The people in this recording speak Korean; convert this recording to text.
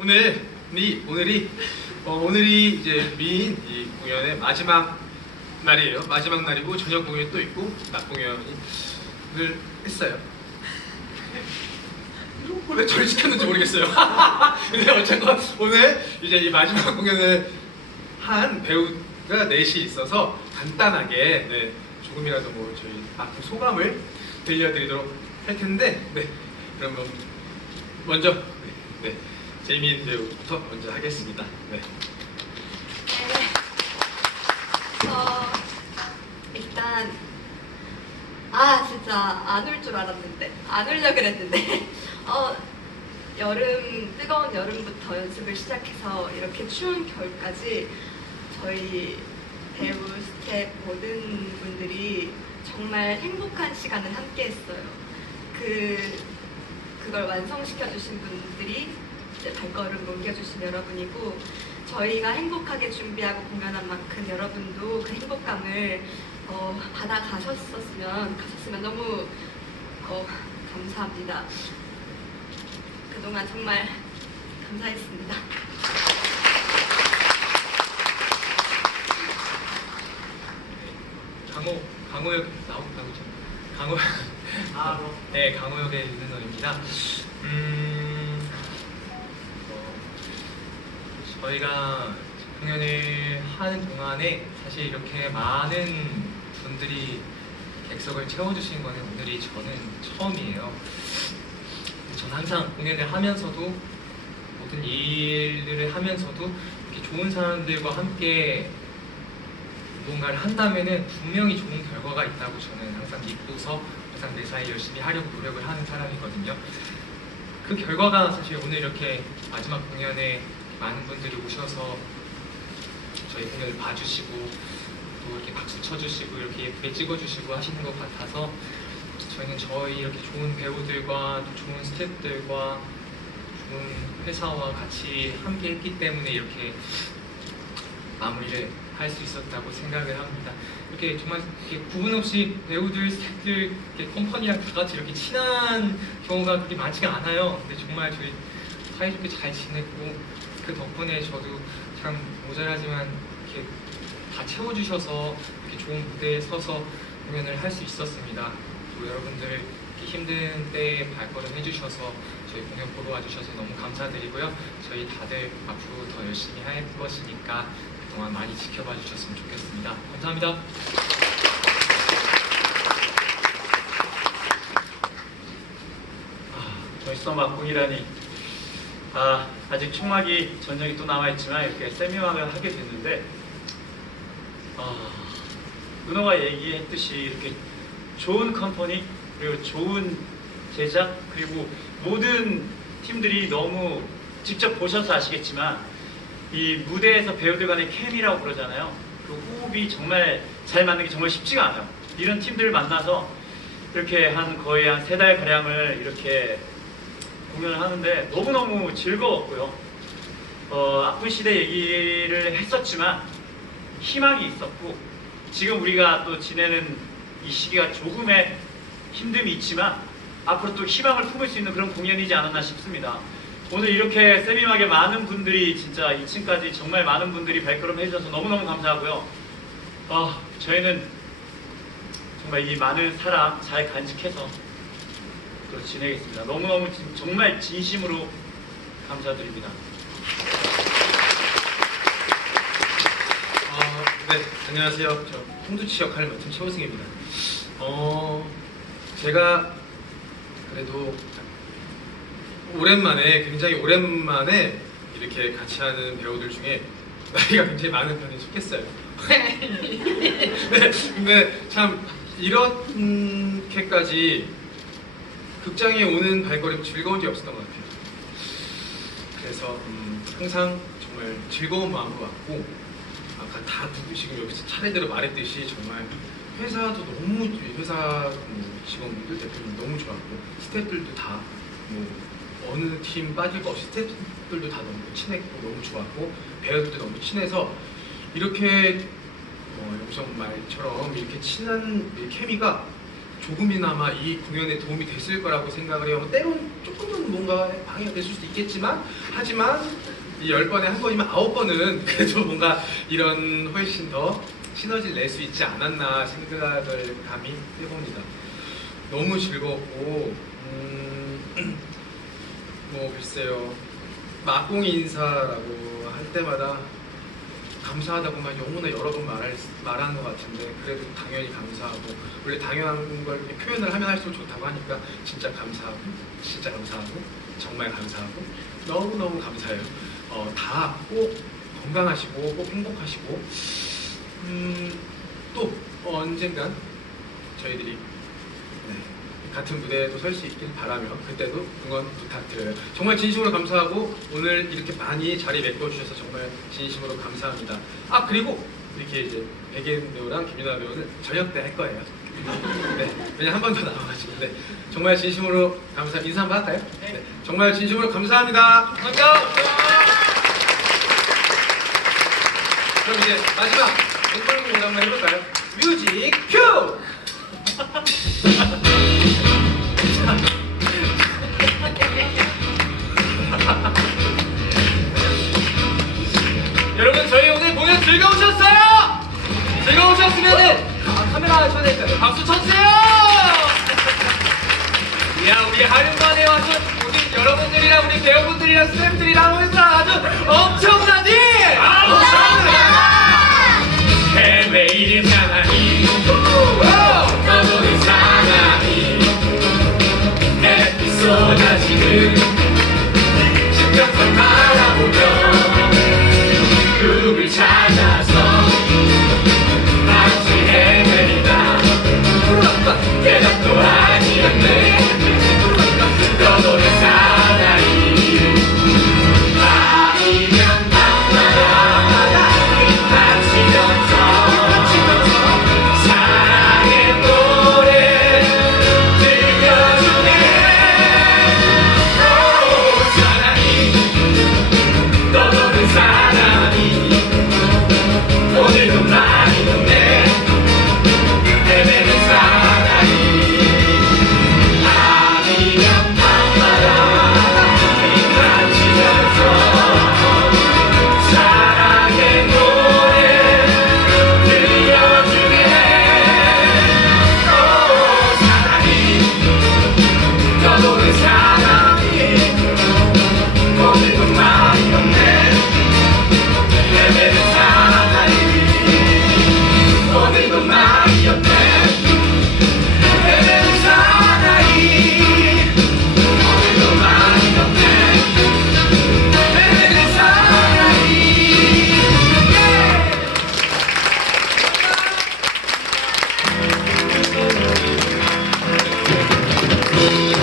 오늘이 오늘이 어, 오늘이 이제 미인 이 공연의 마지막 날이에요. 마지막 날이고 저녁 공연이 또 있고 낮 공연을 했어요. 왜 저를 시켰는지 모르겠어요. 근데 어쨌건 오늘 이제 이 마지막 공연을 한 배우가 넷이 있어서 간단하게 네, 조금이라도 뭐 저희 앞으로 소감을 들려드리도록 할 텐데 네 그러면 먼저 네, 네 제이민 배우부터 먼저 하겠습니다. 네. 네. 어, 일단 아 진짜 안 울 줄 알았는데 안 울려 그랬는데 어 여름 뜨거운 여름부터 연습을 시작해서 이렇게 추운 겨울까지 저희 배우 스텝 모든 분들이 정말 행복한 시간을 함께했어요. 그 그걸 완성시켜 주신 분들이 이제 발걸음 옮겨주신 여러분이고 저희가 행복하게 준비하고 공연한 만큼 여러분도 그 행복감을 어, 받아 가셨었으면 가셨으면 너무 어, 감사합니다. 그동안 정말 감사했습니다. 강호 강호역 나오 나오죠. 강호 아, 뭐. 네 강호역의 윤은원입니다. 음 어, 저희가 공연을 하는 동안에 사실 이렇게 많은 분들이 객석을 채워주신 거는 오늘이 저는 처음이에요. 저는 항상 공연을 하면서도 모든 일들을 하면서도 이렇게 좋은 사람들과 함께 무언가를 한다면은 분명히 좋은 결과가 있다고 저는 항상 믿고서 항상 내 사이 열심히 하려고 노력을 하는 사람이거든요. 그 결과가 사실 오늘 이렇게 마지막 공연에 많은 분들이 오셔서 저희 공연을 봐주시고 또 이렇게 박수 쳐주시고 이렇게 예쁘게 찍어주시고 하시는 것 같아서 저희는 저희 이렇게 좋은 배우들과 또 좋은 스태프들과 좋은 회사와 같이 함께 했기 때문에 이렇게 마무리를 할 수 있었다고 생각을 합니다. 이렇게 정말 이렇게 구분 없이 배우들, 스태프들, 이렇게 컴퍼니랑 다 같이 이렇게 친한 경우가 그렇게 많지가 않아요. 근데 정말 저희 사이좋게 잘 지냈고 그 덕분에 저도 참 모자라지만 이렇게 다 채워주셔서 이렇게 좋은 무대에 서서 공연을 할 수 있었습니다. 또 여러분들 이렇게 힘든 때에 발걸음 해주셔서 저희 공연 보러 와주셔서 너무 감사드리고요. 저희 다들 앞으로 더 열심히 할 것이니까 그동안 많이 지켜봐 주셨으면 좋겠습니다. 감사합니다. 아, 벌써 막공이라니. 아, 아직 총막이 전역이 또 남아있지만 이렇게 세미막을 하게 됐는데, 아, 은호가 얘기했듯이 이렇게 좋은 컴퍼니, 그리고 좋은 제작, 그리고 모든 팀들이 너무 직접 보셔서 아시겠지만, 이 무대에서 배우들 간의 케미라고 그러잖아요. 그 호흡이 정말 잘 맞는 게 정말 쉽지가 않아요. 이런 팀들을 만나서 이렇게 한 거의 한 세 달 가량을 이렇게 공연을 하는데 너무너무 즐거웠고요. 어, 아픈 시대 얘기를 했었지만 희망이 있었고 지금 우리가 또 지내는 이 시기가 조금의 힘듦이 있지만 앞으로 또 희망을 품을 수 있는 그런 공연이지 않았나 싶습니다. 오늘 이렇게 세미막에 많은 분들이 진짜 2층까지 정말 많은 분들이 발걸음 해주셔서 너무너무 감사하고요. 어, 저희는 정말 이 많은 사랑 잘 간직해서 또 지내겠습니다. 너무너무 진- 정말 진심으로 감사드립니다. 어, 네, 안녕하세요. 저 홍두치 역할을 맡은 최호승입니다. 어, 제가 그래도 오랜만에, 굉장히 오랜만에 이렇게 같이 하는 배우들 중에 나이가 굉장히 많은 편에 속했어요. 네, 근데 참 이렇게까지 극장에 오는 발걸음 즐거운 적이 없었던 것 같아요. 그래서 음, 항상 정말 즐거운 마음으로 왔고 아까 다 누구 지금 여기서 차례대로 말했듯이 정말 회사도 너무 회사 뭐 직원분들 대표님 너무 좋았고 스태프들도 다 뭐 어느 팀 빠질 거 없이 스태프들도 다 너무 친했고 너무 좋았고 배우들도 너무 친해서 이렇게 어, 영성 말처럼 이렇게 친한 이 케미가 조금이나마 이 공연에 도움이 됐을 거라고 생각을 해요. 때론 조금은 뭔가 방해가 됐을 수도 있겠지만 하지만 이열 번에 한 번이면 아홉 번은 그래도 뭔가 이런 훨씬 더 시너지를 낼 수 있지 않았나 생각을 감히 해봅니다. 너무 즐거웠고 음, 뭐 글쎄요 막공이 인사라고 할 때마다 감사하다고만 영혼에 여러 번 말할, 말하는 것 같은데 그래도 당연히 감사하고 원래 당연한 걸 표현을 하면 할수록 좋다고 하니까 진짜 감사하고 진짜 감사하고 정말 감사하고 너무너무 감사해요. 어, 다 꼭 건강하시고 꼭 행복하시고. 음, 또 언젠간 저희들이 네, 같은 무대에도 설 수 있길 바라며 그때도 응원 부탁드려요. 정말 진심으로 감사하고 오늘 이렇게 많이 자리 메꿔주셔서 정말 진심으로 감사합니다. 아 그리고 이렇게 이제 백예은 배우랑 김윤아 배우는 저녁 때 할 거예요. 네, 그냥 한 번 더 나와가지고 네, 정말 진심으로 감사 인사 한번 할까요? 네, 정말 진심으로 감사합니다. 그럼 이제 마지막 공연 한번 해볼까요? 뮤직 큐! 여러분 저희 오늘 공연 즐거우셨어요? 즐거우셨으면은 아, 카메라 쳐야 될까요? 박수 쳐주세요! 야 우리 하루만에 와서 우리 여러분들이랑 우리 배우분들이랑 스태프들이랑 해서 아주 엄청나 그 예!